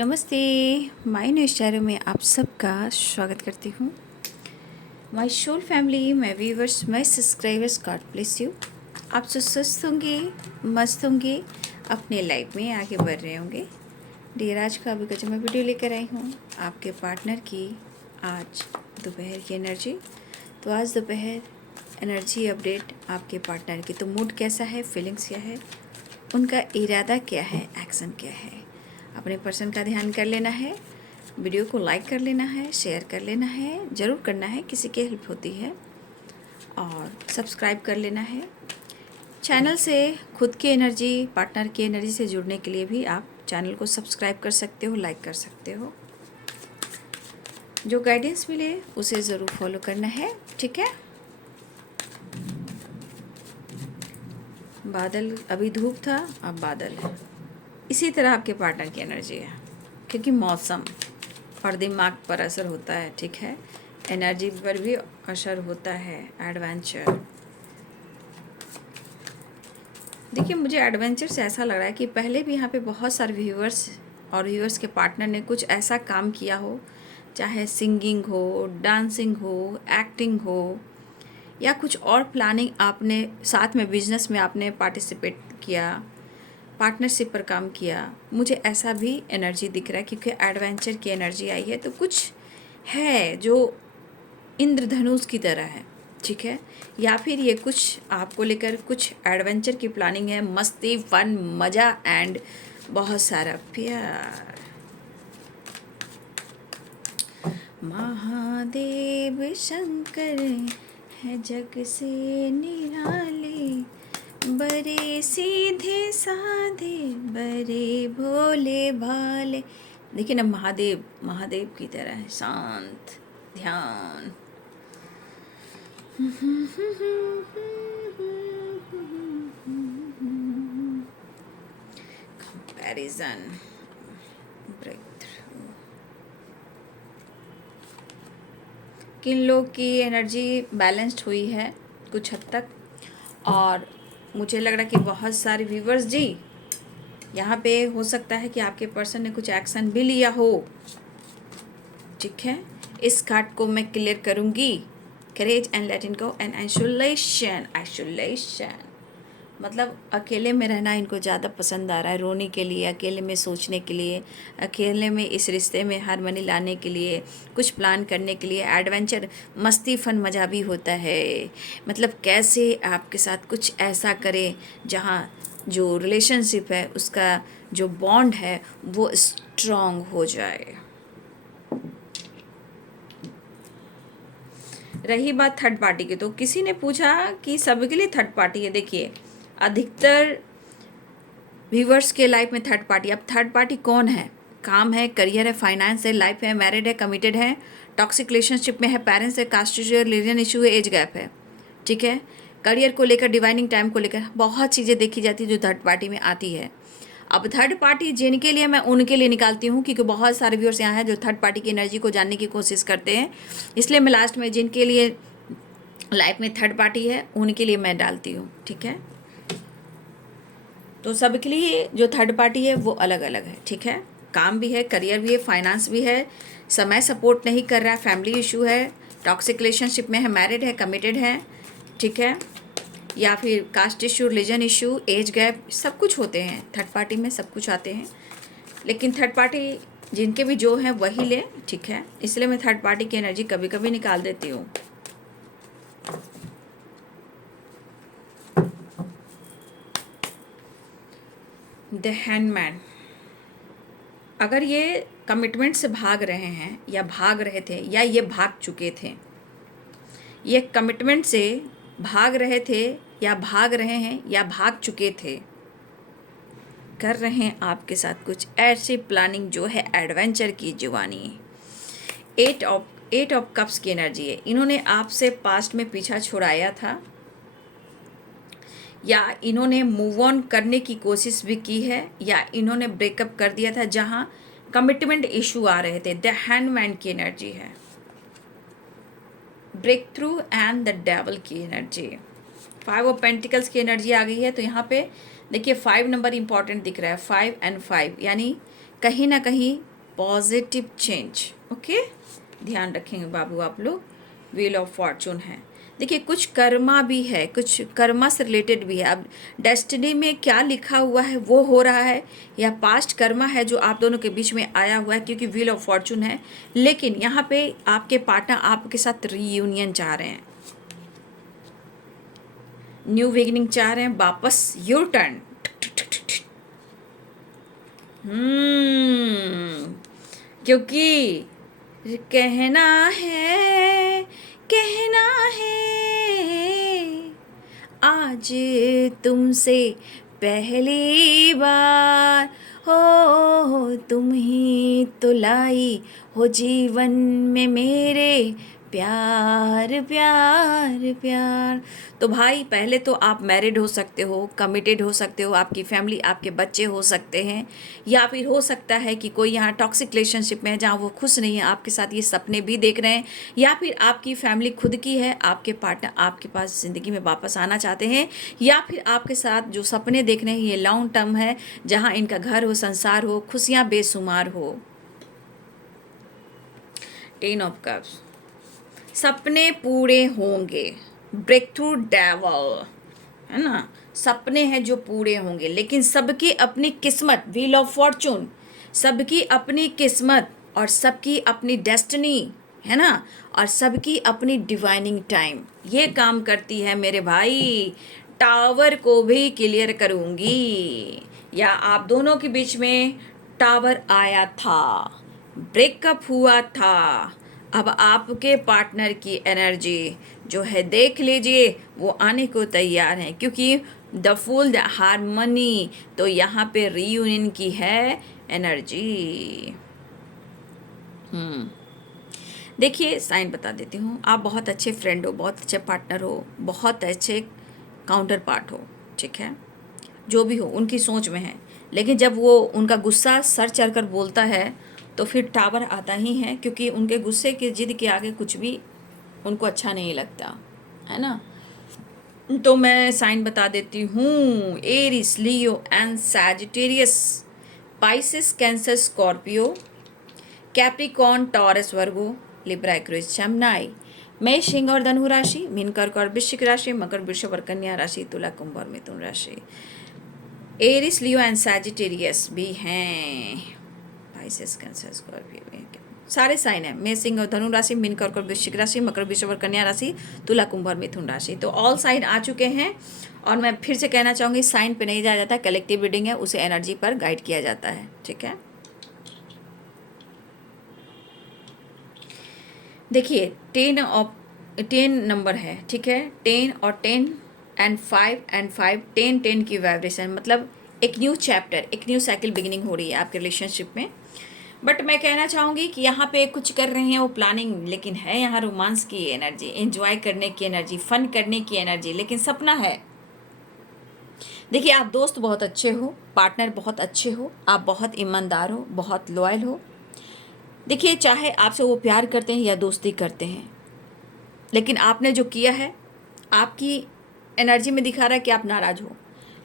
नमस्ते। My new स्टारों में आप सबका स्वागत करती हूँ। My soul family, my viewers, my subscribers, God bless you. आप सब स्वस्थ होंगे, मस्त होंगे, अपने लाइफ में आगे बढ़ रहे होंगे। डियर, आज का अभी का जो मैं वीडियो लेकर आई हूँ आपके पार्टनर की आज दोपहर की एनर्जी। तो आज दोपहर एनर्जी अपडेट आपके पार्टनर की। तो मूड कैसा है, फीलिंग्स क्या है, उनका इरादा क्या है, एक्शन क्या है, अपने पर्सन का ध्यान कर लेना है। वीडियो को लाइक कर लेना है, शेयर कर लेना है, ज़रूर करना है, किसी की हेल्प होती है। और सब्सक्राइब कर लेना है चैनल से। खुद की एनर्जी, पार्टनर की एनर्जी से जुड़ने के लिए भी आप चैनल को सब्सक्राइब कर सकते हो, लाइक कर सकते हो। जो गाइडेंस मिले उसे ज़रूर फॉलो करना है, ठीक है। बादल, अभी धूप था, अब बादल है। इसी तरह आपके पार्टनर की एनर्जी है, क्योंकि मौसम और दिमाग पर असर होता है, ठीक है। एनर्जी पर भी असर होता है। एडवेंचर, देखिए मुझे एडवेंचर से ऐसा लग रहा है कि पहले भी यहाँ पे बहुत सारे व्यूअर्स और व्यूअर्स के पार्टनर ने कुछ ऐसा काम किया हो, चाहे सिंगिंग हो, डांसिंग हो, एक्टिंग हो, या कुछ और प्लानिंग आपने साथ में बिजनेस में आपने पार्टिसिपेट किया, पार्टनरशिप पर काम किया। मुझे ऐसा भी एनर्जी दिख रहा है, क्योंकि एडवेंचर की एनर्जी आई है। तो कुछ है जो इंद्रधनुष की तरह है, ठीक है। या फिर ये कुछ आपको लेकर कुछ एडवेंचर की प्लानिंग है, मस्ती, फन, मज़ा एंड बहुत सारा प्यार। महादेव शंकर है जग से निराले, बड़े सीधे साधे, बड़े भोले भाले। देखिए ना, महादेव महादेव की तरह है, शांत, ध्यान। Comparison, breakthrough. किन लोग की एनर्जी बैलेंस्ड हुई है कुछ हद तक, और मुझे लग रहा है कि बहुत सारे व्यूवर्स जी यहाँ पे हो सकता है कि आपके पर्सन ने कुछ एक्शन भी लिया हो, ठीक है। इस कार्ड को मैं क्लियर करूँगी। Courage and let it go and isolation. Isolation मतलब अकेले में रहना इनको ज़्यादा पसंद आ रहा है, रोने के लिए, अकेले में सोचने के लिए, अकेले में इस रिश्ते में हार्मनी लाने के लिए, कुछ प्लान करने के लिए। एडवेंचर, मस्ती, फन, मज़ा भी होता है। मतलब कैसे आपके साथ कुछ ऐसा करे जहाँ जो रिलेशनशिप है उसका जो बॉन्ड है वो स्ट्रॉन्ग हो जाए। रही बात थर्ड पार्टी की, तो किसी ने पूछा कि सबके लिए थर्ड पार्टी है। देखिए, अधिकतर व्यूवर्स के लाइफ में थर्ड पार्टी। अब थर्ड पार्टी कौन है? काम है, करियर है, फाइनेंस है, लाइफ है, मैरिड है, कमिटेड है, टॉक्सिक रिलेशनशिप में है, पेरेंट्स है, कास्ट इशू है, रिलीजन इशू है, एज गैप है, ठीक है। करियर को लेकर, डिवाइनिंग टाइम को लेकर बहुत चीज़ें देखी जाती है जो थर्ड पार्टी में आती है। अब थर्ड पार्टी जिनके लिए, मैं उनके लिए निकालती हूँ, क्योंकि बहुत सारे व्यूअर्स यहाँ हैं जो थर्ड पार्टी की एनर्जी को जानने की कोशिश करते हैं। इसलिए मैं लास्ट में जिनके लिए लाइफ में थर्ड पार्टी है उनके लिए मैं डालती हूँ, ठीक है। तो सबके लिए जो थर्ड पार्टी है वो अलग अलग है, ठीक है। काम भी है, करियर भी है, फाइनेंस भी है, समय सपोर्ट नहीं कर रहा है, फैमिली इशू है, टॉक्सिक रिलेशनशिप में है, मैरिड है, कमिटेड है, ठीक है, या फिर caste issue, religion issue, age gap, सब कुछ होते हैं थर्ड पार्टी में, सब कुछ आते हैं। लेकिन थर्ड पार्टी जिनके भी जो हैं वही लें, ठीक है। इसलिए मैं थर्ड पार्टी की एनर्जी कभी कभी निकाल देती हूँ। द हैंडमैन, अगर ये कमिटमेंट से भाग रहे हैं या भाग रहे थे या ये भाग चुके थे, ये कमिटमेंट से भाग रहे थे या भाग रहे हैं या भाग चुके थे, कर रहे हैं आपके साथ कुछ ऐसी प्लानिंग जो है एडवेंचर की जुबानी। एट ऑफ कप्स की एनर्जी है। इन्होंने आपसे पास्ट में पीछा छुड़ाया था, या इन्होंने मूव ऑन करने की कोशिश भी की है, या इन्होंने ब्रेकअप कर दिया था जहां कमिटमेंट इशू आ रहे थे। द हैंडमैन की एनर्जी है। Breakthrough and the devil की एनर्जी। 5 ऑफ पेंटिकल्स की एनर्जी आ गई है। तो यहाँ पे देखिए 5 नंबर इंपॉर्टेंट दिख रहा है, 5 and 5, यानी कहीं ना कहीं पॉजिटिव चेंज। ओके, ध्यान रखेंगे बाबू आप लोग। व्हील ऑफ फॉर्चून है। देखिए कुछ कर्मा भी है, कुछ कर्मा से रिलेटेड भी है। अब डेस्टिनी में क्या लिखा हुआ है वो हो रहा है, या पास्ट कर्मा है जो आप दोनों के बीच में आया हुआ है, क्योंकि व्हील ऑफ फॉर्चून है। लेकिन यहाँ पे आपके पार्टनर आपके साथ रीयूनियन चाह रहे हैं, न्यू बिगिनिंग चाह रहे हैं, वापस योर टर्न। क्योंकि कहना है, कहना है आज तुमसे पहली बार, हो तुम ही तो लाई हो जीवन में मेरे प्यार प्यार प्यार। तो भाई पहले तो आप मैरिड हो सकते हो, कमिटेड हो सकते हो, आपकी फैमिली, आपके बच्चे हो सकते हैं, या फिर हो सकता है कि कोई यहाँ टॉक्सिक रिलेशनशिप में है जहाँ वो खुश नहीं है आपके साथ, ये सपने भी देख रहे हैं, या फिर आपकी फैमिली खुद की है, आपके पार्टनर आपके पास ज़िंदगी में वापस आना चाहते हैं, या फिर आपके साथ जो सपने देख रहे हैं ये लॉन्ग टर्म है, जहाँ इनका घर हो, संसार हो, खुशियाँ बेशुमार हो। 10 ऑफ कप्स, सपने पूरे होंगे, ब्रेक थ्रू डेवल, है ना, सपने हैं जो पूरे होंगे। लेकिन सबकी अपनी किस्मत, व्हील ऑफ फॉर्चून, सबकी अपनी किस्मत और सबकी अपनी डेस्टिनी, है ना, और सबकी अपनी डिवाइनिंग टाइम ये काम करती है मेरे भाई। टावर को भी क्लियर करूँगी, या आप दोनों के बीच में टावर आया था, ब्रेकअप हुआ था, अब आपके पार्टनर की एनर्जी जो है देख लीजिए वो आने को तैयार है, क्योंकि द फुल द हारमनी, तो यहाँ पे रीयूनियन की है एनर्जी। देखिए साइन बता देती हूँ, आप बहुत अच्छे फ्रेंड हो, बहुत अच्छे पार्टनर हो, बहुत अच्छे काउंटर पार्ट हो, ठीक है, जो भी हो उनकी सोच में है। लेकिन जब वो उनका गुस्सा सर चढ़कर बोलता है तो फिर टावर आता ही है, क्योंकि उनके गुस्से की जिद के आगे कुछ भी उनको अच्छा नहीं लगता, है ना। तो मैं साइन बता देती हूँ, Aries, Leo and Sagittarius, Pisces, Cancer, Scorpio, Capricorn, Taurus, Virgo, Libra, Aquarius, Gemini, मेष, सिंह और धनु राशि, मीन, कर्क और वृश्चिक राशि, मकर, वृषभ और कन्या राशि, तुला, कुंभ और मिथुन राशि। एरिस, लियो एंड सैजिटेरियस भी हैं, पाइसेस, कैंसर, स्कॉर्पियो, सारे साइन है। मेष, सिंह और धनु राशि, मीन, कर्क और वृश्चिक राशि, मकर, वृषभ और कन्या राशि, तुला, कुंभ और मिथुन राशि। तो ऑल साइन आ चुके हैं। और मैं फिर से कहना चाहूँगी, साइन पे नहीं जाया जाता, कलेक्टिव रीडिंग है, उसे एनर्जी पर गाइड किया जाता है, ठीक है। देखिए 10 नंबर है, ठीक है, 10 और 10 एंड 5 एंड 5, 10 की वाइब्रेशन, मतलब एक न्यू चैप्टर, एक न्यू साइकिल बिगिनिंग हो रही है आपके रिलेशनशिप में। बट मैं कहना चाहूँगी कि यहाँ पे कुछ कर रहे हैं वो प्लानिंग, लेकिन है यहाँ रोमांस की एनर्जी, एंजॉय करने की एनर्जी, फन करने की एनर्जी, लेकिन सपना है। देखिए आप दोस्त बहुत अच्छे हो, पार्टनर बहुत अच्छे हो, आप बहुत ईमानदार हो, बहुत लॉयल हो। देखिए चाहे आपसे वो प्यार करते हैं या दोस्ती करते हैं, लेकिन आपने जो किया है, आपकी एनर्जी में दिखा रहा है कि आप नाराज़ हो,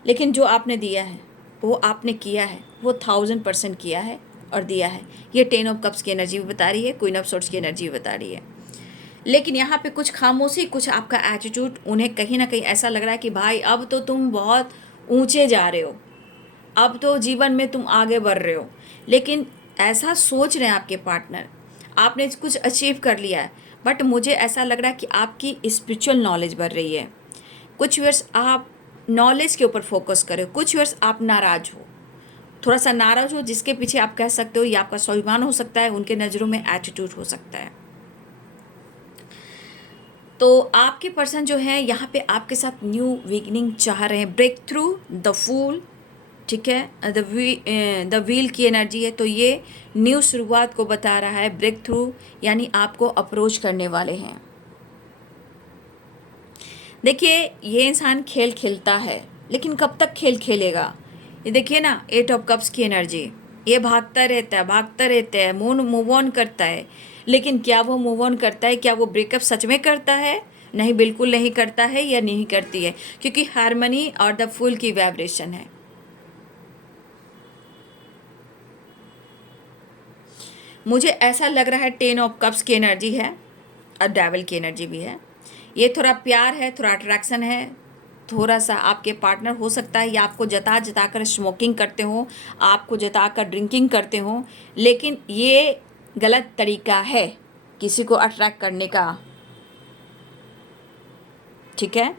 लेकिन जो आपने दिया है वो आपने किया है, वो 1000% किया है और दिया है। ये 10 ऑफ कप्स की एनर्जी भी बता रही है, क्वीन ऑफ सोर्ड्स की एनर्जी भी बता रही है। लेकिन यहाँ पे कुछ खामोशी, कुछ आपका एटीट्यूड, उन्हें कहीं ना कहीं ऐसा लग रहा है कि भाई अब तो तुम बहुत ऊंचे जा रहे हो, अब तो जीवन में तुम आगे बढ़ रहे हो। लेकिन ऐसा सोच रहे हैं आपके पार्टनर, आपने कुछ अचीव कर लिया है, बट मुझे ऐसा लग रहा है कि आपकी स्पिरिचुअल नॉलेज बढ़ रही है। कुछ वर्ष आप नॉलेज के ऊपर फोकस करें, कुछ वर्ष आप नाराज़ हो, थोड़ा सा नाराज़ हो, जिसके पीछे आप कह सकते हो ये आपका स्वाभिमान हो सकता है, उनके नज़रों में एटीट्यूड हो सकता है। तो आपके पर्सन जो है यहाँ पे आपके साथ न्यू बिगिनिंग चाह रहे हैं, ब्रेक थ्रू द फूल, ठीक है, द व्हील की एनर्जी है, तो ये न्यू शुरुआत को बता रहा है। ब्रेक थ्रू यानी आपको अप्रोच करने वाले हैं। देखिए ये इंसान खेल खेलता है, लेकिन कब तक खेल खेलेगा। ये देखिए ना, 8 ऑफ कप्स की एनर्जी, ये भागता रहता है, भागता रहता है, मूव ऑन करता है, लेकिन क्या वो मूव ऑन करता है, क्या वो ब्रेकअप सच में करता है? नहीं, बिल्कुल नहीं करता है या नहीं करती है, क्योंकि हारमनी और द फूल की वाइब्रेशन है। मुझे ऐसा लग रहा है 10 ऑफ कप्स की एनर्जी है और डेविल की एनर्जी भी है। ये थोड़ा प्यार है, थोड़ा अट्रैक्शन है, थोड़ा सा आपके पार्टनर हो सकता है या आपको जता जता कर स्मोकिंग करते हो, आपको जता कर ड्रिंकिंग करते हो, लेकिन ये गलत तरीका है किसी को अट्रैक्ट करने का, ठीक है।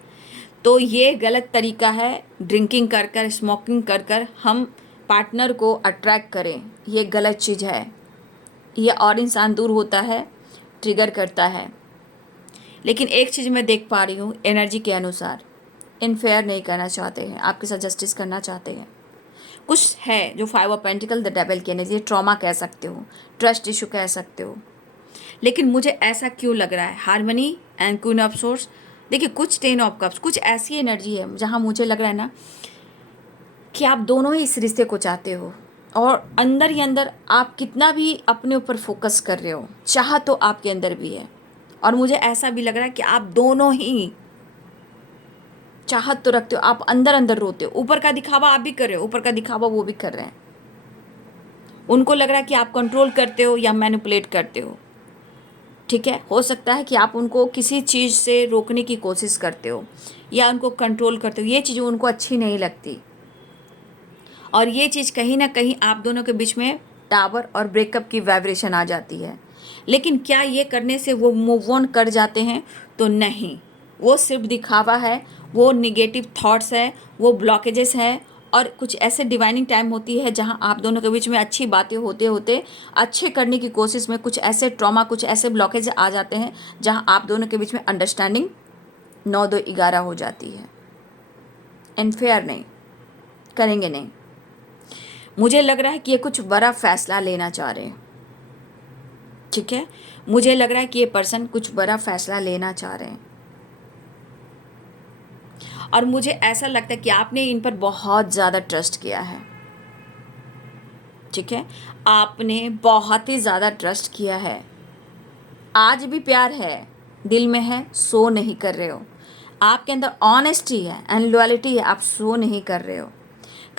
तो ये गलत तरीका है, ड्रिंकिंग कर कर, स्मोकिंग कर कर हम पार्टनर को अट्रैक्ट करें, ये गलत चीज़ है। ये और इंसान दूर होता है, ट्रिगर करता है। लेकिन एक चीज़ मैं देख पा रही हूँ एनर्जी के अनुसार, इनफेयर नहीं करना चाहते हैं, आपके साथ जस्टिस करना चाहते हैं। कुछ है जो 5 ऑफ पेंटिकल द डेविल की एनर्जी, ट्रॉमा कह सकते हो, ट्रस्ट इशू कह सकते हो। लेकिन मुझे ऐसा क्यों लग रहा है, harmony and queen of source, देखिए कुछ 10 ऑफ कप्स, कुछ ऐसी एनर्जी है जहाँ मुझे लग रहा है ना कि आप दोनों ही इस रिश्ते को चाहते हो, और अंदर ही अंदर आप कितना भी अपने ऊपर फोकस कर रहे हो, चाह तो आपके अंदर भी है। और मुझे ऐसा भी लग रहा है कि आप दोनों ही चाहत तो रखते हो, आप अंदर अंदर रोते हो। ऊपर का दिखावा आप भी कर रहे हो, ऊपर का दिखावा वो भी कर रहे हैं। उनको लग रहा है कि आप कंट्रोल करते हो या मैनिपुलेट करते हो, ठीक है। हो सकता है कि आप उनको किसी चीज़ से रोकने की कोशिश करते हो या उनको कंट्रोल करते हो, ये चीज़ उनको अच्छी नहीं लगती। और ये चीज़ कहीं ना कहीं आप दोनों के बीच में टावर और ब्रेकअप की वाइब्रेशन आ जाती है। लेकिन क्या ये करने से वो मूव ऑन कर जाते हैं? तो नहीं, वो सिर्फ दिखावा है, वो निगेटिव थॉट्स है, वो ब्लॉकेजेस हैं। और कुछ ऐसे डिवाइनिंग टाइम होती है जहां आप दोनों के बीच में अच्छी बातें होते होते अच्छे करने की कोशिश में कुछ ऐसे ट्रॉमा, कुछ ऐसे ब्लॉकेज आ जाते हैं जहां आप दोनों के बीच में अंडरस्टैंडिंग 9-2-11 हो जाती है। अनफेयर नहीं करेंगे, नहीं। मुझे लग रहा है कि ये कुछ बड़ा फैसला लेना चाह रहे हैं, ठीक है। मुझे लग रहा है कि ये पर्सन कुछ बड़ा फैसला लेना चाह रहे हैं, और मुझे ऐसा लगता है कि आपने इन पर बहुत ज़्यादा ट्रस्ट किया है, ठीक है। आपने बहुत ही ज़्यादा ट्रस्ट किया है। आज भी प्यार है, दिल में है, शो नहीं कर रहे हो। आपके अंदर ऑनेस्टी है एंड लॉयल्टी है, आप शो नहीं कर रहे हो।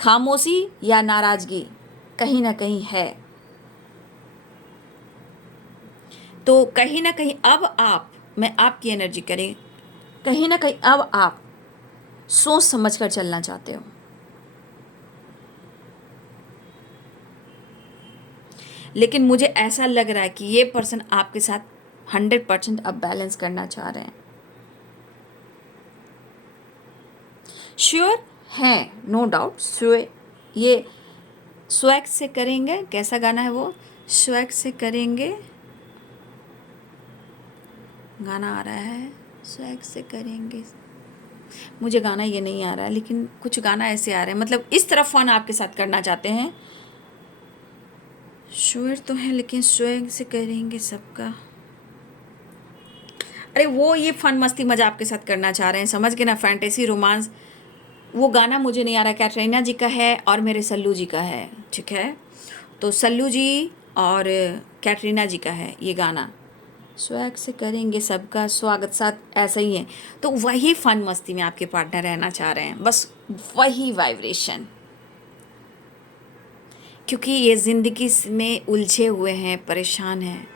खामोशी या नाराज़गी कहीं ना कहीं है। तो कहीं ना कहीं अब आप, मैं आपकी एनर्जी करें, कहीं ना कहीं अब आप सोच समझ कर चलना चाहते हो। लेकिन मुझे ऐसा लग रहा है कि ये पर्सन आपके साथ 100% अब बैलेंस करना चाह रहे हैं। श्योर हैं, नो डाउट श्योर। ये स्वैग से करेंगे, कैसा गाना है वो, स्वैग से करेंगे, गाना आ रहा है, स्वैग से करेंगे। मुझे गाना ये नहीं आ रहा है, लेकिन कुछ गाना ऐसे आ रहे हैं, मतलब इस तरफ फन आपके साथ करना चाहते हैं। श्योर तो है, लेकिन स्वैग से करेंगे सबका, अरे वो ये फन मस्ती मजा आपके साथ करना चाह रहे हैं, समझ गए ना, फैंटेसी रोमांस। वो गाना मुझे नहीं आ रहा, कैटरीना जी का है और मेरे सल्लू जी का है, ठीक है। तो सल्लू जी और कैटरीना जी का है ये गाना, स्वैग से करेंगे सबका स्वागत, साथ ऐसा ही है। तो वही फन मस्ती में आपके पार्टनर रहना चाह रहे हैं, बस वही वाइब्रेशन। क्योंकि ये ज़िंदगी में उलझे हुए हैं, परेशान हैं।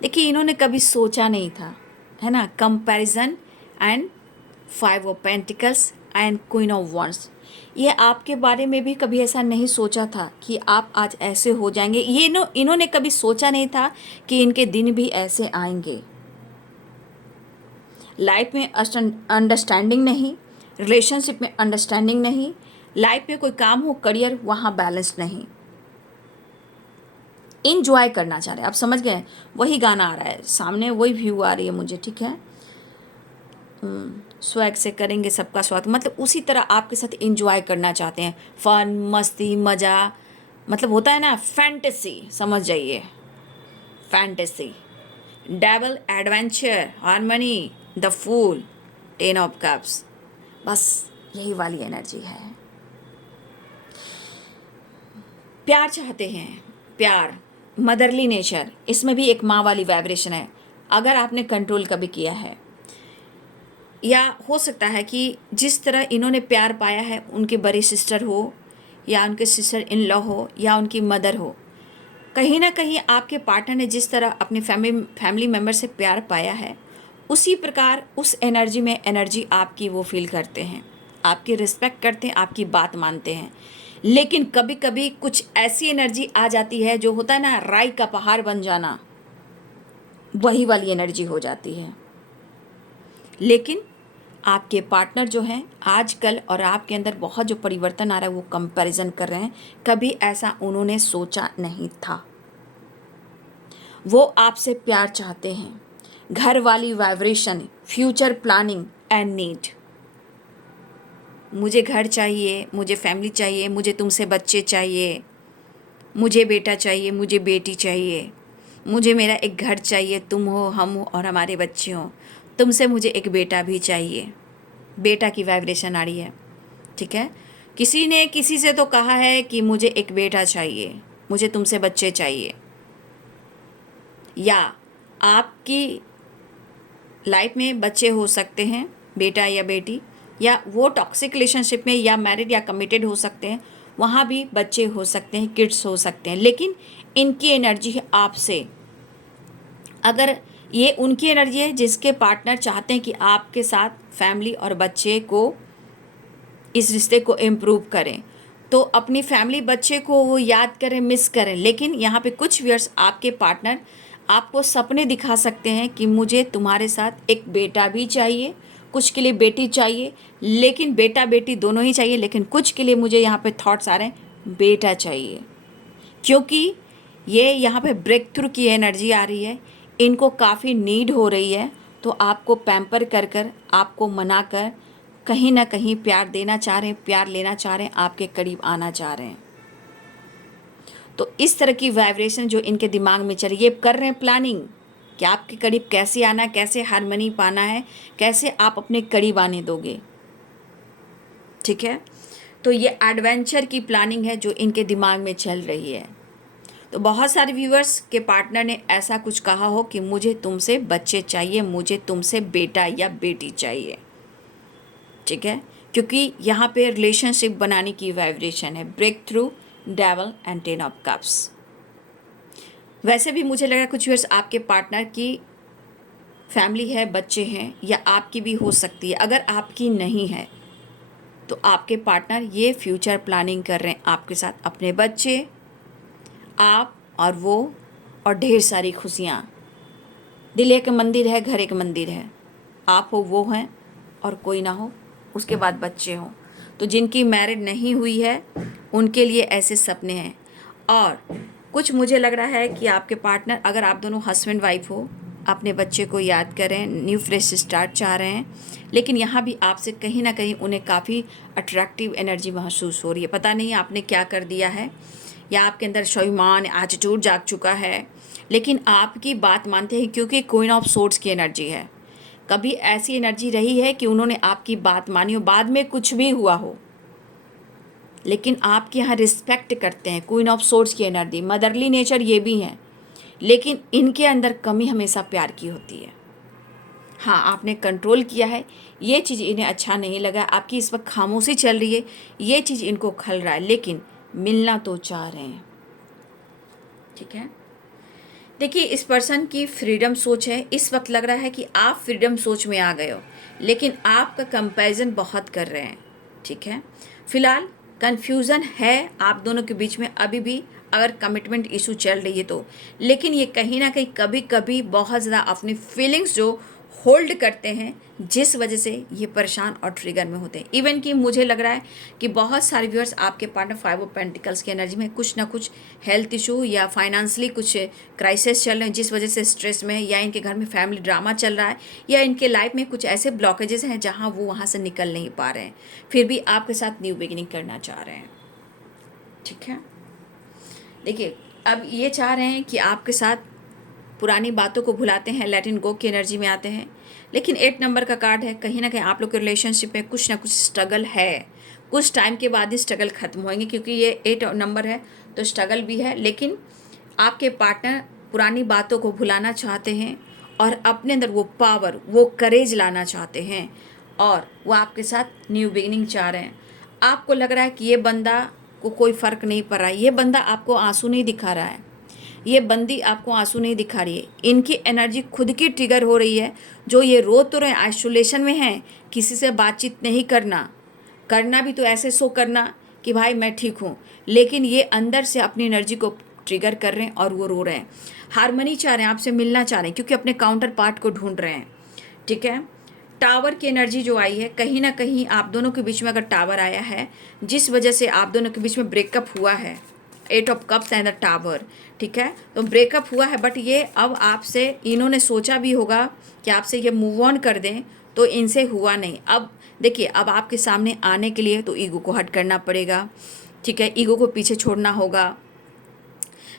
देखिए इन्होंने कभी सोचा नहीं था, है ना, comparison and 5 of pentacles and queen of wands. ये आपके बारे में भी कभी ऐसा नहीं सोचा था कि आप आज ऐसे हो जाएंगे। ये इन्होंने कभी सोचा नहीं था कि इनके दिन भी ऐसे आएंगे। लाइफ में अंडरस्टैंडिंग नहीं, रिलेशनशिप में अंडरस्टैंडिंग नहीं, लाइफ में कोई काम हो, करियर, वहाँ बैलेंस नहीं। इंजॉय करना चाह रहे हैं, आप समझ गए। वही गाना आ रहा है सामने, वही व्यू आ रही है मुझे, ठीक है। स्वैग से करेंगे सबका स्वागत, मतलब उसी तरह आपके साथ इंजॉय करना चाहते हैं, फन मस्ती मज़ा, मतलब होता है ना फैंटेसी, समझ जाइए fantasy, devil, adventure, harmony, the fool, 10 of cups, बस यही वाली एनर्जी है। प्यार चाहते हैं, प्यार, मदरली नेचर, इसमें भी एक माँ वाली वाइब्रेशन है। अगर आपने कंट्रोल कभी किया है, या हो सकता है कि जिस तरह इन्होंने प्यार पाया है, उनकी बड़ी सिस्टर हो या उनके सिस्टर इन लॉ हो या उनकी मदर हो, कहीं ना कहीं आपके पार्टनर ने जिस तरह अपने फैमिली मेम्बर से प्यार पाया है, उसी प्रकार उस एनर्जी आपकी वो फील करते हैं, आपकी रिस्पेक्ट करते हैं, आपकी बात मानते हैं। लेकिन कभी कभी कुछ ऐसी एनर्जी आ जाती है जो होता है ना, राई का पहाड़ बन जाना, वही वाली एनर्जी हो जाती है। लेकिन आपके पार्टनर जो हैं आजकल, और आपके अंदर बहुत जो परिवर्तन आ रहा है, वो कंपैरिजन कर रहे हैं। कभी ऐसा उन्होंने सोचा नहीं था। वो आपसे प्यार चाहते हैं, घर वाली vibration, future planning and need. मुझे घर चाहिए, मुझे फैमिली चाहिए, मुझे तुमसे बच्चे चाहिए, मुझे बेटा चाहिए, मुझे बेटी चाहिए, मुझे मेरा एक घर चाहिए, तुम हो, हम हो और हमारे बच्चे हों, तुमसे मुझे एक बेटा भी चाहिए। बेटा की वाइब्रेशन आ रही है, ठीक है। किसी ने किसी से तो कहा है कि मुझे एक बेटा चाहिए, मुझे तुमसे बच्चे चाहिए। या आपकी लाइफ में बच्चे हो सकते हैं, बेटा या बेटी, या वो टॉक्सिक रिलेशनशिप में या मैरिड या कमिटेड हो सकते हैं, वहाँ भी बच्चे हो सकते हैं, किड्स हो सकते हैं। लेकिन इनकी एनर्जी है आपसे। अगर ये उनकी एनर्जी है जिसके पार्टनर चाहते हैं कि आपके साथ फैमिली और बच्चे को, इस रिश्ते को इम्प्रूव करें, तो अपनी फैमिली बच्चे को वो याद करें, मिस करें। लेकिन यहाँ पे कुछ व्यूअर्स, आपके पार्टनर आपको सपने दिखा सकते हैं कि मुझे तुम्हारे साथ एक बेटा भी चाहिए, कुछ के लिए बेटी चाहिए, लेकिन बेटा बेटी दोनों ही चाहिए। लेकिन कुछ के लिए मुझे यहाँ पे थॉट्स आ रहे हैं बेटा चाहिए, क्योंकि ये यहाँ पे ब्रेक थ्रू की एनर्जी आ रही है। इनको काफ़ी नीड हो रही है, तो आपको पैम्पर कर कर, आपको मना कर, कहीं ना कहीं प्यार देना चाह रहे हैं, प्यार लेना चाह रहे हैं, आपके करीब आना चाह रहे हैं। तो इस तरह की वाइब्रेशन जो इनके दिमाग में चल रही है, ये कर रहे हैं प्लानिंग कि आपके करीब कैसे आना है, कैसे हारमनी पाना है, कैसे आप अपने करीब आने दोगे, ठीक है। तो ये एडवेंचर की प्लानिंग है जो इनके दिमाग में चल रही है। तो बहुत सारे व्यूअर्स के पार्टनर ने ऐसा कुछ कहा हो कि मुझे तुमसे बच्चे चाहिए, मुझे तुमसे बेटा या बेटी चाहिए, ठीक है। क्योंकि यहाँ पे रिलेशनशिप बनाने की वाइब्रेशन है, breakthrough, devil and 10 of cups. वैसे भी मुझे लग रहा है कुछ व्यूअर्स आपके पार्टनर की फैमिली है, बच्चे हैं, या आपकी भी हो सकती है। अगर आपकी नहीं है तो आपके पार्टनर ये फ्यूचर प्लानिंग कर रहे हैं आपके साथ, अपने बच्चे, आप और वो, और ढेर सारी खुशियाँ। दिल एक मंदिर है, घर एक मंदिर है, आप हो, वो हैं, और कोई ना हो, उसके बाद बच्चे हों। तो जिनकी मैरिड नहीं हुई है उनके लिए ऐसे सपने हैं। और कुछ मुझे लग रहा है कि आपके पार्टनर, अगर आप दोनों हस्बैंड वाइफ हो, अपने बच्चे को याद करें, न्यू फ्रेश स्टार्ट चाह रहे हैं। लेकिन यहाँ भी आपसे कहीं ना कहीं उन्हें काफ़ी अट्रैक्टिव एनर्जी महसूस हो रही है। पता नहीं आपने क्या कर दिया है, या आपके अंदर स्वाभिमान, एटीट्यूड जाग चुका है, लेकिन आपकी बात मानते हैं, क्योंकि क्वीन ऑफ सोर्ड्स की एनर्जी है। कभी ऐसी एनर्जी रही है कि उन्होंने आपकी बात मानी हो, बाद में कुछ भी हुआ हो, लेकिन आपके यहाँ रिस्पेक्ट करते हैं। क्वीन ऑफ सोर्ड्स की एनर्जी, मदरली नेचर ये भी है, लेकिन इनके अंदर कमी हमेशा प्यार की होती है। हाँ, आपने कंट्रोल किया है, ये चीज़ इन्हें अच्छा नहीं लगा, आपकी इस वक्त खामोशी चल रही है, ये चीज़ इनको खल रहा है, लेकिन मिलना तो चाह रहे हैं, ठीक है। देखिए, इस पर्सन की फ्रीडम सोच है। इस वक्त लग रहा है कि आप फ्रीडम सोच में आ गए हो, लेकिन आपका कंपैरिजन बहुत कर रहे हैं, ठीक है। फिलहाल कन्फ्यूज़न है आप दोनों के बीच में अभी भी, अगर कमिटमेंट इशू चल रही है तो। लेकिन ये कहीं ना कहीं कभी कभी बहुत ज़्यादा अपनी फीलिंग्स जो होल्ड करते हैं, जिस वजह से ये परेशान और ट्रिगर में होते हैं। इवन कि मुझे लग रहा है कि बहुत सारे व्यूअर्स आपके पार्टनर 5 ऑफ पेंटिकल्स की एनर्जी में कुछ ना कुछ हेल्थ इशू या फाइनेंशियली कुछ क्राइसिस चल रहे हैं, जिस वजह से स्ट्रेस में है, या इनके घर में फैमिली ड्रामा चल रहा है, या इनके लाइफ में कुछ ऐसे ब्लॉकेजेस हैं जहाँ वो वहाँ से निकल नहीं पा रहे हैं, फिर भी आपके साथ न्यू बिगिनिंग करना चाह रहे हैं, ठीक है। देखिए, अब ये चाह रहे हैं कि आपके साथ पुरानी बातों को भुलाते हैं, लेट इन गो की एनर्जी में आते हैं। लेकिन 8 नंबर का कार्ड है, कहीं ना कहीं आप लोग के रिलेशनशिप में कुछ ना कुछ स्ट्रगल है। कुछ टाइम के बाद ही स्ट्रगल खत्म होंगे, क्योंकि ये 8 नंबर है तो स्ट्रगल भी है। लेकिन आपके पार्टनर पुरानी बातों को भुलाना चाहते हैं और अपने अंदर वो पावर, वो करेज लाना चाहते हैं, और वो आपके साथ न्यू बिगिनिंग चाह रहे हैं। आपको लग रहा है कि ये बंदा को कोई फ़र्क नहीं पड़ रहा है, ये बंदा आपको आंसू नहीं दिखा रहा है, ये बंदी आपको आंसू नहीं दिखा रही है, इनकी एनर्जी खुद की ट्रिगर हो रही है। जो ये रो तो रहे, आइसोलेशन में हैं, किसी से बातचीत नहीं करना, करना भी तो ऐसे शो करना कि भाई मैं ठीक हूँ, लेकिन ये अंदर से अपनी एनर्जी को ट्रिगर कर रहे हैं और वो रो रहे हैं। हारमनी चाह रहे हैं, आपसे मिलना चाह रहे हैं, क्योंकि अपने काउंटर पार्ट को ढूंढ रहे हैं। ठीक है, टावर की एनर्जी जो आई है, कहीं ना कहीं आप दोनों के बीच में अगर टावर आया है, जिस वजह से आप दोनों के बीच में ब्रेकअप हुआ है, 8 of cups and the tower. ठीक है, तो ब्रेकअप हुआ है, बट ये अब आपसे इन्होंने सोचा भी होगा कि आपसे ये मूव ऑन कर दें, तो इनसे हुआ नहीं। अब देखिए, अब आपके सामने आने के लिए तो ईगो को हट करना पड़ेगा। ठीक है, ईगो को पीछे छोड़ना होगा,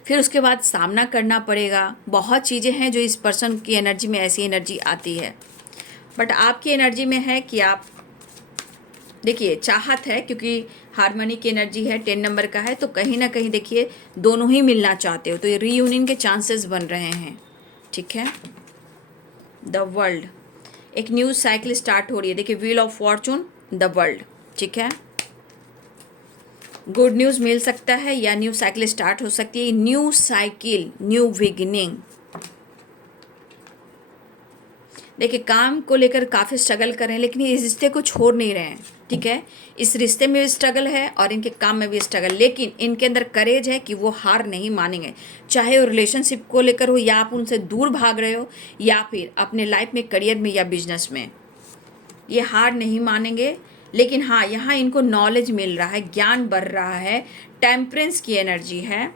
फिर उसके बाद सामना करना पड़ेगा। बहुत चीज़ें हैं जो इस पर्सन की एनर्जी में, ऐसी एनर्जी आती है। बट आपकी एनर्जी में है कि आप देखिए, चाहत है, क्योंकि हारमोनी की एनर्जी है, 10 नंबर का है, तो कहीं ना कहीं देखिए दोनों ही मिलना चाहते हो, तो ये रीयूनियन के चांसेस बन रहे हैं। ठीक है, द वर्ल्ड, एक न्यू साइकिल स्टार्ट हो रही है। देखिए, wheel of Fortune, the world. ठीक है, गुड न्यूज़ मिल सकता है या न्यू साइकिल स्टार्ट हो सकती है। New cycle, new beginning. देखिए, काम को लेकर काफ़ी स्ट्रगल कर रहे हैं, लेकिन ये इस रिश्ते को छोड़ नहीं रहे हैं। ठीक है, इस रिश्ते में भी स्ट्रगल है और इनके काम में भी स्ट्रगल, लेकिन इनके अंदर करेज है कि वो हार नहीं मानेंगे। चाहे वो रिलेशनशिप को लेकर हो, या आप उनसे दूर भाग रहे हो, या फिर अपने लाइफ में, करियर में या बिजनेस में, ये हार नहीं मानेंगे। लेकिन हाँ, यहाँ इनको नॉलेज मिल रहा है, ज्ञान बढ़ रहा है, टेम्परेंस की एनर्जी है।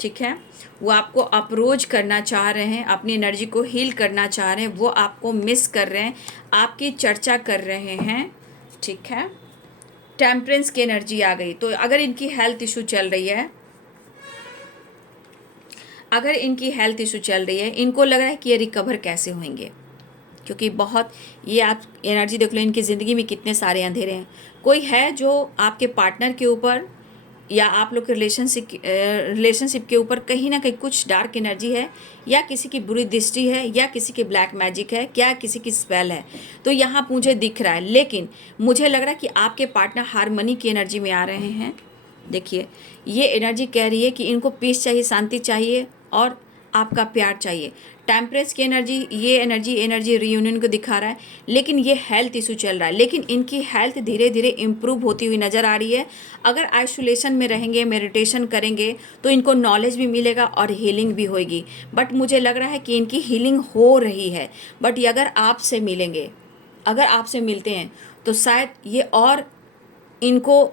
ठीक है, वो आपको अप्रोच करना चाह रहे हैं, अपनी एनर्जी को हील करना चाह रहे हैं, वो आपको मिस कर रहे हैं, आपकी चर्चा कर रहे हैं। ठीक है, टेम्परेंस की एनर्जी आ गई। तो अगर इनकी हेल्थ इशू चल रही है, अगर इनकी हेल्थ इशू चल रही है, इनको लग रहा है कि ये रिकवर कैसे होंगे, क्योंकि बहुत, ये आप एनर्जी देख लो, इनकी ज़िंदगी में कितने सारे अंधेरे हैं। कोई है जो आपके पार्टनर के ऊपर या आप लोग के रिलेशनशिप के ऊपर कहीं ना कहीं कुछ डार्क एनर्जी है, या किसी की बुरी दृष्टि है, या किसी की ब्लैक मैजिक है, क्या किसी की स्पेल है, तो यहाँ मुझे दिख रहा है। लेकिन मुझे लग रहा है कि आपके पार्टनर हारमनी की एनर्जी में आ रहे हैं। देखिए, ये एनर्जी कह रही है कि इनको पीस चाहिए, शांति चाहिए और आपका प्यार चाहिए। टेम्परेंस की एनर्जी, ये एनर्जी रीयूनियन को दिखा रहा है, लेकिन ये हेल्थ इशू चल रहा है, लेकिन इनकी हेल्थ धीरे धीरे इम्प्रूव होती हुई नज़र आ रही है। अगर आइसोलेशन में रहेंगे, मेडिटेशन करेंगे, तो इनको नॉलेज भी मिलेगा और हीलिंग भी होगी। बट मुझे लग रहा है कि इनकी हीलिंग हो रही है। बट ये अगर आपसे मिलेंगे, अगर आपसे मिलते हैं, तो शायद ये और इनको,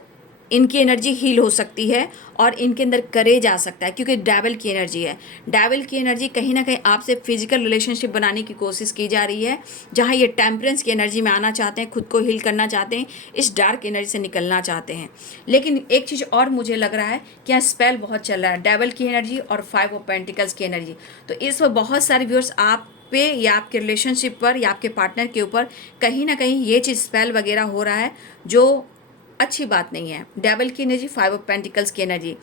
इनकी एनर्जी हील हो सकती है और इनके अंदर करेज आ सकता है, क्योंकि डेविल की एनर्जी है। डेविल की एनर्जी कहीं ना कहीं आपसे फिजिकल रिलेशनशिप बनाने की कोशिश की जा रही है, जहाँ ये टेम्परेंस की एनर्जी में आना चाहते हैं, खुद को हील करना चाहते हैं, इस डार्क एनर्जी से निकलना चाहते हैं। लेकिन एक चीज़ और मुझे लग रहा है कि यहाँ स्पेल बहुत चल रहा है, डेविल की एनर्जी और 5 ऑफ पेंटिकल्स की एनर्जी। तो इस वक्त बहुत सारे व्यूअर्स आप पे या आपके रिलेशनशिप पर या आपके पार्टनर के ऊपर कहीं ना कहीं ये चीज़ स्पेल वगैरह हो रहा है, जो अच्छी बात नहीं है। डेविल की एनर्जी, 5 ऑफ पेंटिकल्स की एनर्जी,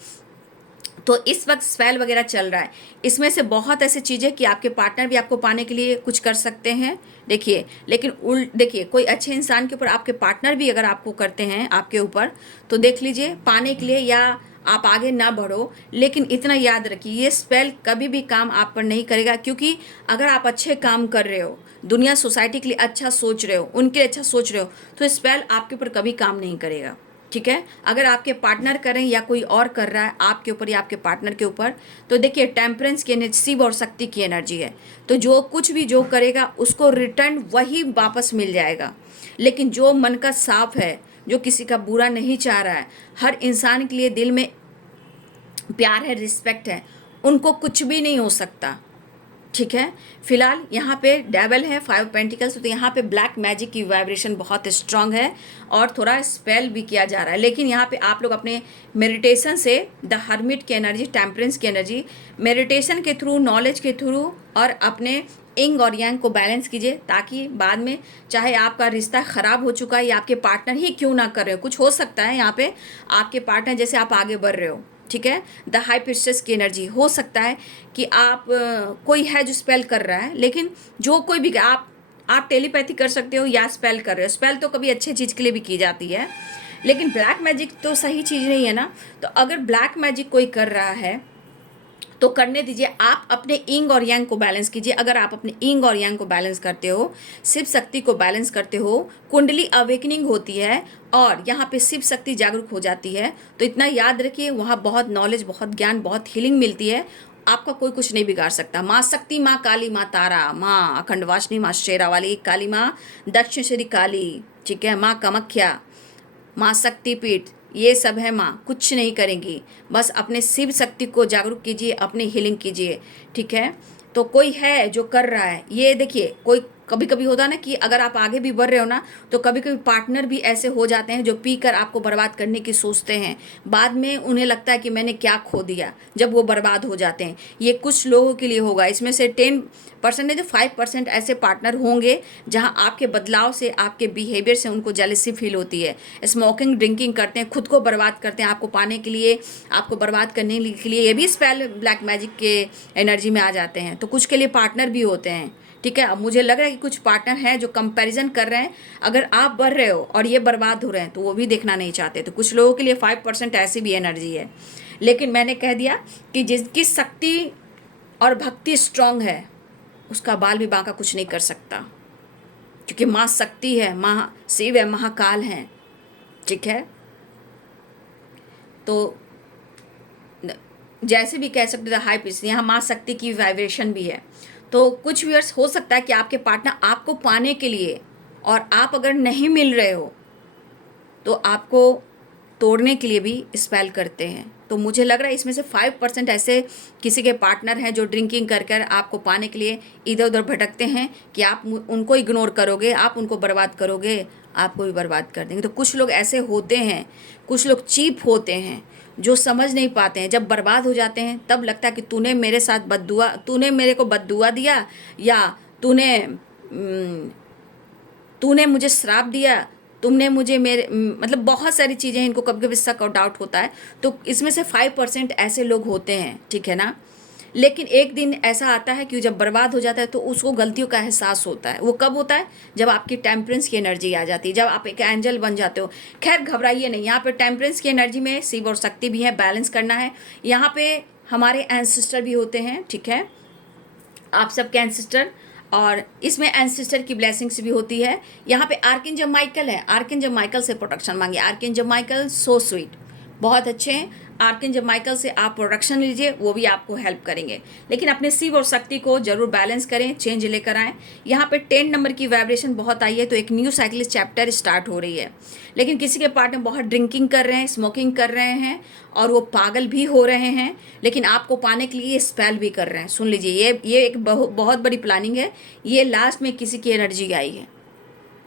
तो इस वक्त स्पेल वगैरह चल रहा है। इसमें से बहुत ऐसी चीज़ें कि आपके पार्टनर भी आपको पाने के लिए कुछ कर सकते हैं। देखिए, लेकिन देखिए, कोई अच्छे इंसान के ऊपर आपके पार्टनर भी अगर आपको करते हैं आपके ऊपर, तो देख लीजिए पाने के लिए, या आप आगे ना बढ़ो। लेकिन इतना याद रखिए, ये स्पेल कभी भी काम आप पर नहीं करेगा, क्योंकि अगर आप अच्छे काम कर रहे हो, दुनिया सोसाइटी के लिए अच्छा सोच रहे हो, उनके लिए अच्छा सोच रहे हो, तो स्पेल आपके ऊपर कभी काम नहीं करेगा। ठीक है, अगर आपके पार्टनर करें या कोई और कर रहा है आपके ऊपर या आपके पार्टनर के ऊपर, तो देखिए टेम्परेंस की एनर्जी, शिव और शक्ति की एनर्जी है। तो जो कुछ भी जो करेगा उसको रिटर्न वही वापस मिल जाएगा। लेकिन जो मन का साफ है, जो किसी का बुरा नहीं चाह रहा है, हर इंसान के लिए दिल में प्यार है, रिस्पेक्ट है, उनको कुछ भी नहीं हो सकता। ठीक है, फिलहाल यहाँ पे डेविल है, 5 पेंटिकल्स, तो यहाँ पे ब्लैक मैजिक की वाइब्रेशन बहुत स्ट्रांग है और थोड़ा स्पेल भी किया जा रहा है। लेकिन यहाँ पे आप लोग अपने मेडिटेशन से, द हर्मिट की एनर्जी, टेम्परेंस की एनर्जी, मेडिटेशन के थ्रू, नॉलेज के थ्रू, और अपने इंग और यांग को बैलेंस कीजिए, ताकि बाद में चाहे आपका रिश्ता ख़राब हो चुका है या आपके पार्टनर ही क्यों ना कर रहे हो, कुछ हो सकता है यहाँ पे आपके पार्टनर जैसे आप आगे बढ़ रहे हो। ठीक है, द हाई प्रिस्टेस की एनर्जी, हो सकता है कि आप कोई है जो स्पेल कर रहा है, लेकिन जो कोई भी, आप टेलीपैथी कर सकते हो या स्पेल कर रहे हो। स्पेल तो कभी अच्छे चीज़ के लिए भी की जाती है, लेकिन ब्लैक मैजिक तो सही चीज़ नहीं है ना। तो अगर ब्लैक मैजिक कोई कर रहा है, तो करने दीजिए। आप अपने इंग और यांग को बैलेंस कीजिए। अगर आप अपने इंग और यांग को बैलेंस करते हो, शिव शक्ति को बैलेंस करते हो, कुंडली अवेकनिंग होती है और यहाँ पे शिव शक्ति जागरूक हो जाती है, तो इतना याद रखिए, वहाँ बहुत नॉलेज, बहुत ज्ञान, बहुत हीलिंग मिलती है। आपका कोई कुछ नहीं बिगाड़ सकता। माँ शक्ति, माँ काली, माँ तारा, माँ अखंडवासिनी, माँ शेरावाली, काली माँ दक्षिणेश्वरी काली, ठीक है, माँ कामाख्या, माँ शक्तिपीठ, ये सब है माँ, कुछ नहीं करेंगी। बस अपने शिव शक्ति को जागरूक कीजिए, अपनी हीलिंग कीजिए, ठीक है। तो कोई है जो कर रहा है, ये देखिए, कोई कभी कभी होता है ना कि अगर आप आगे भी बढ़ रहे हो ना, तो कभी कभी पार्टनर भी ऐसे हो जाते हैं जो पी कर आपको बर्बाद करने की सोचते हैं। बाद में उन्हें लगता है कि मैंने क्या खो दिया, जब वो बर्बाद हो जाते हैं। ये कुछ लोगों के लिए होगा। इसमें से 10% नहीं तो 5% ऐसे पार्टनर होंगे जहां आपके बदलाव से, आपके बिहेवियर से उनको जेलसी फील होती है। स्मोकिंग, ड्रिंकिंग करते हैं, खुद को बर्बाद करते हैं आपको पाने के लिए, आपको बर्बाद करने के लिए। ये भी स्पेल ब्लैक मैजिक के एनर्जी में आ जाते हैं। तो कुछ के लिए पार्टनर भी होते हैं, ठीक है। अब मुझे लग रहा है कि कुछ पार्टनर हैं जो कंपैरिजन कर रहे हैं। अगर आप बढ़ रहे हो और ये बर्बाद हो रहे हैं तो वो भी देखना नहीं चाहते। तो कुछ लोगों के लिए 5% ऐसी भी एनर्जी है। लेकिन मैंने कह दिया कि जिसकी शक्ति और भक्ति स्ट्रांग है, उसका बाल भी बांका कुछ नहीं कर सकता, क्योंकि माँ शक्ति है, माँ शिव है, महाकाल है, ठीक है। तो जैसे भी कह सकते थे हाई पिच, यहाँ माँ शक्ति की वाइब्रेशन भी है। तो कुछ व्यूअर्स हो सकता है कि आपके पार्टनर आपको पाने के लिए, और आप अगर नहीं मिल रहे हो तो आपको तोड़ने के लिए भी स्पेल करते हैं। तो मुझे लग रहा है इसमें से 5% ऐसे किसी के पार्टनर हैं जो ड्रिंकिंग कर कर आपको पाने के लिए इधर उधर भटकते हैं कि आप उनको इग्नोर करोगे, आप उनको बर्बाद करोगे, आपको भी बर्बाद कर देंगे। तो कुछ लोग ऐसे होते हैं, कुछ लोग चीप होते हैं जो समझ नहीं पाते हैं। जब बर्बाद हो जाते हैं तब लगता है कि तूने मेरे साथ बद्दुआ, तूने मेरे को बद्दुआ दिया, या तूने मुझे श्राप दिया, तुमने मुझे मेरे मतलब बहुत सारी चीज़ें, इनको कभी कभी शक और डाउट होता है। तो इसमें से 5% ऐसे लोग होते हैं, ठीक है ना। लेकिन एक दिन ऐसा आता है कि जब बर्बाद हो जाता है तो उसको गलतियों का एहसास होता है। वो कब होता है? जब आपकी टेम्परेंस की एनर्जी आ जाती है, जब आप एक एंजल बन जाते हो। खैर घबराइए नहीं, यहाँ पे टेम्परेंस की एनर्जी में शिव और शक्ति भी है, बैलेंस करना है। यहाँ पे हमारे एंसेस्टर भी होते हैं, ठीक है, आप सबके एंसेस्टर, और इसमें एंसेस्टर की ब्लेसिंग्स भी होती है। यहाँ पे आर्कएंजल माइकल है, आर्कएंजल माइकल से प्रोटेक्शन मांगिए। आर्कएंजल माइकल सो स्वीट, बहुत अच्छे हैं। आर्कएंजल माइकल से आप प्रोटेक्शन लीजिए, वो भी आपको हेल्प करेंगे। लेकिन अपने शिव और शक्ति को जरूर बैलेंस करें, चेंज लेकर आएँ। यहाँ पे 10 नंबर की वाइब्रेशन बहुत आई है, तो एक न्यू साइकिलिस्ट चैप्टर स्टार्ट हो रही है। लेकिन किसी के पार्टनर बहुत ड्रिंकिंग कर रहे हैं, स्मोकिंग कर रहे हैं, और वो पागल भी हो रहे हैं, लेकिन आपको पाने के लिए स्पेल भी कर रहे हैं। सुन लीजिए, ये एक बहुत बड़ी प्लानिंग है। ये लास्ट में किसी की एनर्जी आई है,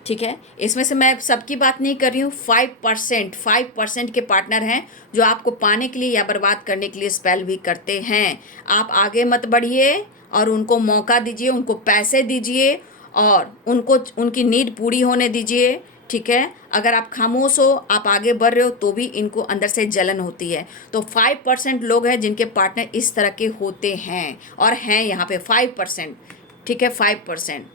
ठीक है। इसमें से मैं सबकी बात नहीं कर रही हूँ। 5% के पार्टनर हैं जो आपको पाने के लिए या बर्बाद करने के लिए स्पेल भी करते हैं। आप आगे मत बढ़िए और उनको मौका दीजिए, उनको पैसे दीजिए और उनको उनकी नीड पूरी होने दीजिए, ठीक है। अगर आप खामोश हो, आप आगे बढ़ रहे हो, तो भी इनको अंदर से जलन होती है। तो 5% लोग हैं जिनके पार्टनर इस तरह के होते हैं, और हैं यहाँ पे 5%, ठीक है, 5%।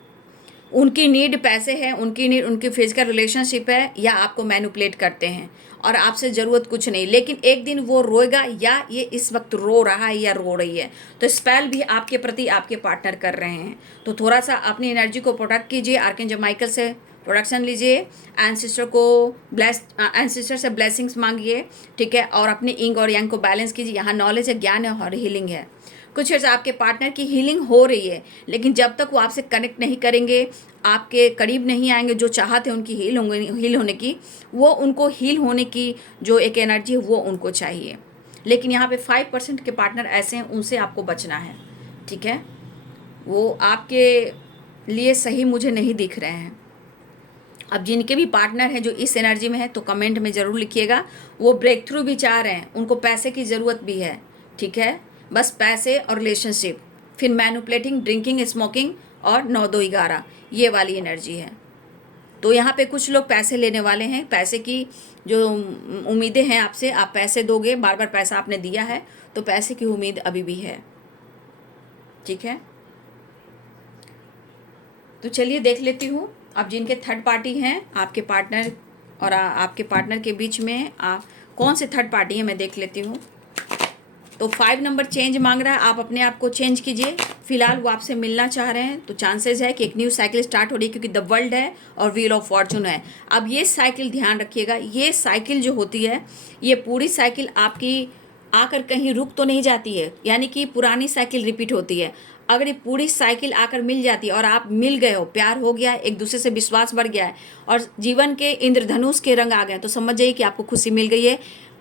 उनकी नीड पैसे है, उनकी नीड उनकी फिजिकल रिलेशनशिप है, या आपको मैनिपुलेट करते हैं और आपसे ज़रूरत कुछ नहीं। लेकिन एक दिन वो रोएगा, या ये इस वक्त रो रहा है या रो रही है, तो स्पेल भी आपके प्रति आपके पार्टनर कर रहे हैं। तो थोड़ा सा अपनी एनर्जी को प्रोटेक्ट कीजिए, आर्कएंजल माइकल से प्रोटेक्शन लीजिए, एंसेस्टर से ब्लेसिंग्स मांगिए, ठीक है, और अपने इंग और यांग को बैलेंस कीजिए। यहाँ नॉलेज है, ज्ञान है और हीलिंग है। कुछ अर्स आपके पार्टनर की हीलिंग हो रही है, लेकिन जब तक वो आपसे कनेक्ट नहीं करेंगे, आपके करीब नहीं आएंगे, जो चाहते हैं उनकी हील होने की, वो उनको हील होने की जो एक एनर्जी है वो उनको चाहिए। लेकिन यहाँ पे 5% के पार्टनर ऐसे हैं, उनसे आपको बचना है, ठीक है। वो आपके लिए सही मुझे नहीं दिख रहे हैं। अब जिनके भी पार्टनर हैं जो इस एनर्जी में है, तो कमेंट में ज़रूर लिखिएगा। वो ब्रेक थ्रू भी चाह रहे हैं, उनको पैसे की ज़रूरत भी है, ठीक है। बस पैसे और रिलेशनशिप, फिर मैनिपुलेटिंग, ड्रिंकिंग, स्मोकिंग और 9-2-11, ये वाली एनर्जी है। तो यहाँ पे कुछ लोग पैसे लेने वाले हैं, पैसे की जो उम्मीदें हैं आपसे, आप पैसे दोगे, बार बार पैसा आपने दिया है, तो पैसे की उम्मीद अभी भी है, ठीक है। तो चलिए देख लेती हूँ अब जिनके थर्ड पार्टी हैं, आपके पार्टनर और आपके पार्टनर के बीच में आप कौन से थर्ड पार्टी हैं, मैं देख लेती हूँ। तो 5 नंबर चेंज मांग रहा है, आप अपने आप को चेंज कीजिए। फिलहाल वो आपसे मिलना चाह रहे हैं, तो चांसेस है कि एक न्यू साइकिल स्टार्ट हो रही है, क्योंकि द वर्ल्ड है और व्हील ऑफ फॉर्चून है। अब ये साइकिल ध्यान रखिएगा, ये साइकिल जो होती है, ये पूरी साइकिल आपकी आकर कहीं रुक तो नहीं जाती है, यानी कि पुरानी साइकिल रिपीट होती है। अगर ये पूरी साइकिल आकर मिल जाती है और आप मिल गए हो, प्यार हो गया है, एक दूसरे से विश्वास बढ़ गया है और जीवन के इंद्रधनुष के रंग आ गए, तो समझ जाइए कि आपको खुशी मिल गई है,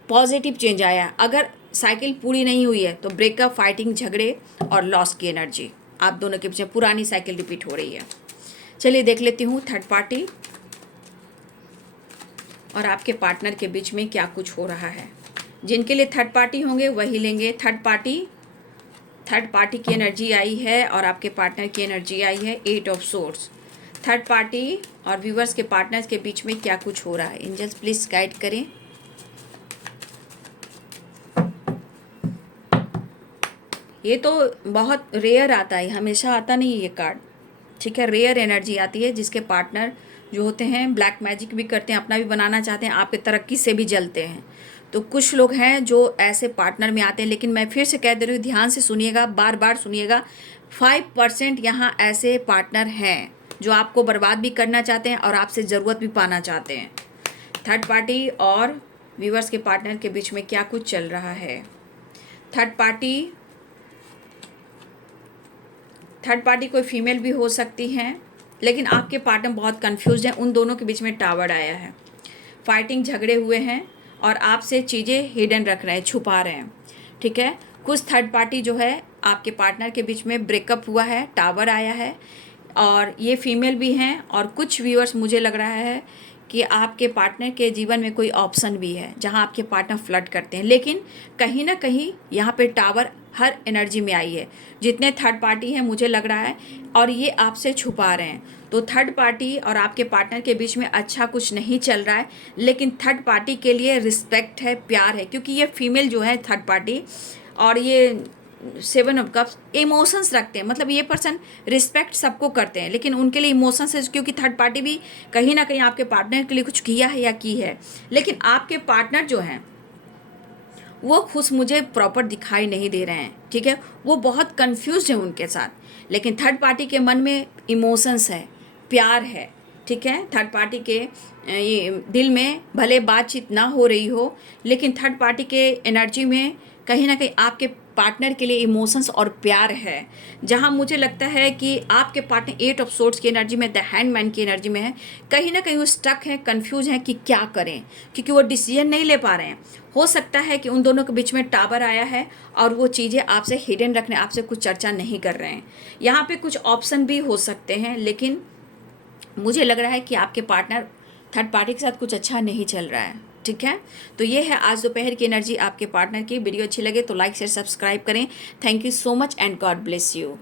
पॉजिटिव चेंज आया है। अगर साइकिल पूरी नहीं हुई है तो ब्रेकअप, फाइटिंग, झगड़े और लॉस की एनर्जी आप दोनों के पीछे, पुरानी साइकिल रिपीट हो रही है। चलिए देख लेती हूँ थर्ड पार्टी और आपके पार्टनर के बीच में क्या कुछ हो रहा है। जिनके लिए थर्ड पार्टी होंगे वही लेंगे। थर्ड पार्टी की एनर्जी आई है और आपके पार्टनर की एनर्जी आई है 8 ऑफ सोर्ड्स। थर्ड पार्टी और व्यूअर्स के पार्टनर्स के बीच में क्या कुछ हो रहा है, एंजल्स प्लीज गाइड करें। ये तो बहुत रेयर आता है, हमेशा आता नहीं है ये कार्ड, ठीक है। रेयर एनर्जी आती है, जिसके पार्टनर जो होते हैं ब्लैक मैजिक भी करते हैं, अपना भी बनाना चाहते हैं, आपके तरक्की से भी जलते हैं। तो कुछ लोग हैं जो ऐसे पार्टनर में आते हैं, लेकिन मैं फिर से कह दे रही हूँ, ध्यान से सुनिएगा, बार बार सुनिएगा। 5% यहाँ ऐसे पार्टनर हैं जो आपको बर्बाद भी करना चाहते हैं और आपसे ज़रूरत भी पाना चाहते हैं। थर्ड पार्टी और व्यूअर्स के पार्टनर के बीच में क्या कुछ चल रहा है। थर्ड पार्टी कोई फीमेल भी हो सकती हैं, लेकिन आपके पार्टनर बहुत कंफ्यूज हैं। उन दोनों के बीच में टावर आया है, फाइटिंग, झगड़े हुए हैं और आपसे चीज़ें हिडन रख रहे हैं, छुपा रहे हैं, ठीक है। कुछ थर्ड पार्टी जो है आपके पार्टनर के बीच में ब्रेकअप हुआ है, टावर आया है और ये फीमेल भी हैं। और कुछ व्यूअर्स मुझे लग रहा है कि आपके पार्टनर के जीवन में कोई ऑप्शन भी है जहां आपके पार्टनर फ्लर्ट करते हैं, लेकिन कहीं ना कहीं यहाँ पे टावर हर एनर्जी में आई है। जितने थर्ड पार्टी हैं मुझे लग रहा है, और ये आपसे छुपा रहे हैं। तो थर्ड पार्टी और आपके पार्टनर के बीच में अच्छा कुछ नहीं चल रहा है, लेकिन थर्ड पार्टी के लिए रिस्पेक्ट है, प्यार है, क्योंकि ये फीमेल जो है थर्ड पार्टी और ये 7 ऑफ कप्स इमोशंस रखते हैं। मतलब ये पर्सन रिस्पेक्ट सबको करते हैं, लेकिन उनके लिए इमोशंस है, क्योंकि थर्ड पार्टी भी कहीं ना कहीं आपके पार्टनर के लिए कुछ किया है या की है। लेकिन आपके पार्टनर जो हैं वो खुश मुझे प्रॉपर दिखाई नहीं दे रहे हैं, ठीक है। वो बहुत कंफ्यूज है उनके साथ, लेकिन थर्ड पार्टी के मन में इमोशंस है, प्यार है, ठीक है। थर्ड पार्टी के ये दिल में भले बातचीत ना हो रही हो, लेकिन थर्ड पार्टी के एनर्जी में कहीं ना कहीं आपके पार्टनर के लिए इमोशंस और प्यार है। जहां मुझे लगता है कि आपके पार्टनर 8 ऑफ सोर्ड्स की एनर्जी में, द हैंडमैन की एनर्जी में है, कहीं ना कहीं वो स्टक है, कंफ्यूज है कि क्या करें, क्योंकि वो डिसीजन नहीं ले पा रहे हैं। हो सकता है कि उन दोनों के बीच में टावर आया है और वो चीज़ें आपसे हिडन रखने, आपसे कुछ चर्चा नहीं कर रहे हैं। यहाँ पे कुछ ऑप्शन भी हो सकते हैं, लेकिन मुझे लग रहा है कि आपके पार्टनर थर्ड पार्टी के साथ कुछ अच्छा नहीं चल रहा है, ठीक है। तो ये है आज दोपहर की एनर्जी आपके पार्टनर की। वीडियो अच्छी लगे तो लाइक शेयर सब्सक्राइब करें। Thank you so much and God bless you.